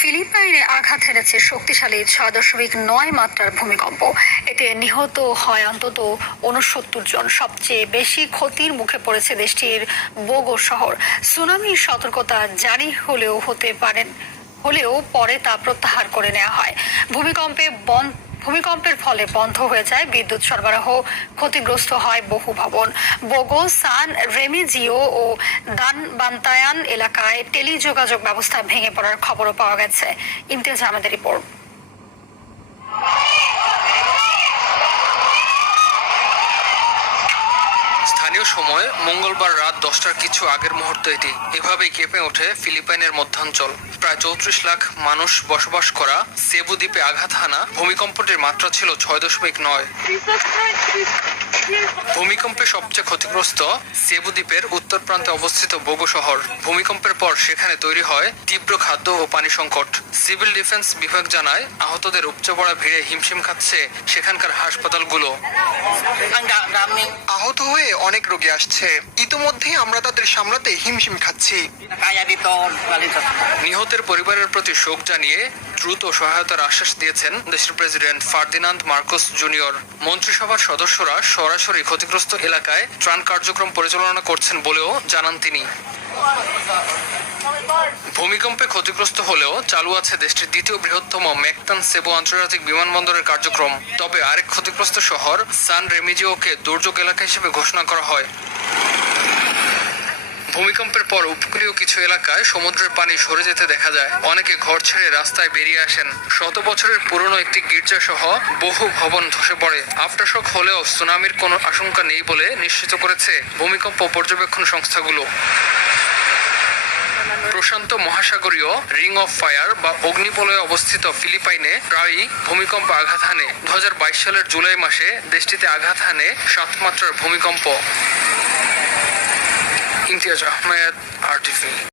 ফিলিপাইনে আঘাত হেনেছে শক্তিশালী 6.9 মাত্রার ভূমিকম্প। এতে নিহত হয় অন্তত 69 জন। সবচেয়ে বেশি ক্ষতির মুখে পড়েছে দেশটির বোগো শহর। সুনামির সতর্কতা জারি হলেও পরে তা প্রত্যাহার করে নেওয়া হয়। ভূমিকম্পের ফলে বন্ধ হয়ে যায় বিদ্যুৎ সরবরাহ, ক্ষতিগ্রস্ত হয় বহু ভবন। বোগো, সান রেমিজিও ও দানবান্তায়ান এলাকায় টেলিযোগাযোগ ব্যবস্থা ভেঙে পড়ার খবরও পাওয়া গেছে। ইমতিয়াজ আহমেদের রিপোর্ট। স্থানীয় সময় মঙ্গলবার রাত 10টার কিছু আগের মুহূর্ত এটি। এভাবেই কেঁপে ওঠে ফিলিপাইনের মধ্যাঞ্চল। প্রায় 34 লাখ মানুষ বসবাস করা সেবু দ্বীপে আঘাত হানা ভূমিকম্পটির মাত্রা ছিল 6.9। ভূমিকম্পে সবচেয়ে ক্ষতিগ্রস্ত সেবু দ্বীপের উত্তর প্রান্তে অবস্থিত বোগো শহর। ভূমিকম্পের পর সেখানে তৈরি হয় তীব্র খাদ্য ও পানি সংকট। সিভিল ডিফেন্স বিভাগ জানায়, আহতদের উপচে পড়া ভিড়ে হিমশিম খাচ্ছে সেখানকার হাসপাতালগুলো। আহত হয়ে অনেক রোগী আসছে, ইতোমধ্যেই আমরা তাদের সামলাতে হিমশিম খাচ্ছি। নিহতের পরিবারের প্রতি শোক জানিয়ে দ্রুত সহায়তার আশ্বাস দিয়েছেন দেশের প্রেসিডেন্ট ফার্দিনান্দ মার্কোস জুনিয়র। মন্ত্রিসভার সদস্যরা সরাসরি ক্ষতিগ্রস্ত এলাকায় ত্রাণ কার্যক্রম পরিচালনা করছেন বলেও জানান তিনি। ভূমিকম্পে ক্ষতিগ্রস্ত হলেও চালু আছে দেশটির দ্বিতীয় বৃহত্তম মেকতান সেবু আন্তর্জাতিক বিমানবন্দরের কার্যক্রম। তবে আরেক ক্ষতিগ্রস্ত শহর সান রেমিজিওকে দুর্যোগ এলাকা হিসেবে ঘোষণা করা হয়। ভূমিকম্পের পর উপকূলীয় কিছু এলাকায় সমুদ্রের পানি সরে যেতে দেখা যায়। অনেকে ঘর ছেড়ে রাস্তায় বেরিয়ে আসেন। শত বছরের পুরনো একটি গির্জা সহ বহু ভবন ধসে পড়ে। আফটারশক হলেও সুনামির কোনো আশঙ্কা নেই বলে নিশ্চিত করেছে ভূমিকম্প পর্যবেক্ষণ সংস্থাগুলো। প্রশান্ত মহাসাগরীয় রিং অফ ফায়ার বা অগ্নিবলয়ে অবস্থিত ফিলিপাইনে প্রায়ই ভূমিকম্প আঘাত হানে। 2022 সালের জুলাই মাসে দেশটিতে আঘাত হানে 7 মাত্রার ভূমিকম্প। ইমতিয়াজ আহমেদ, RTV।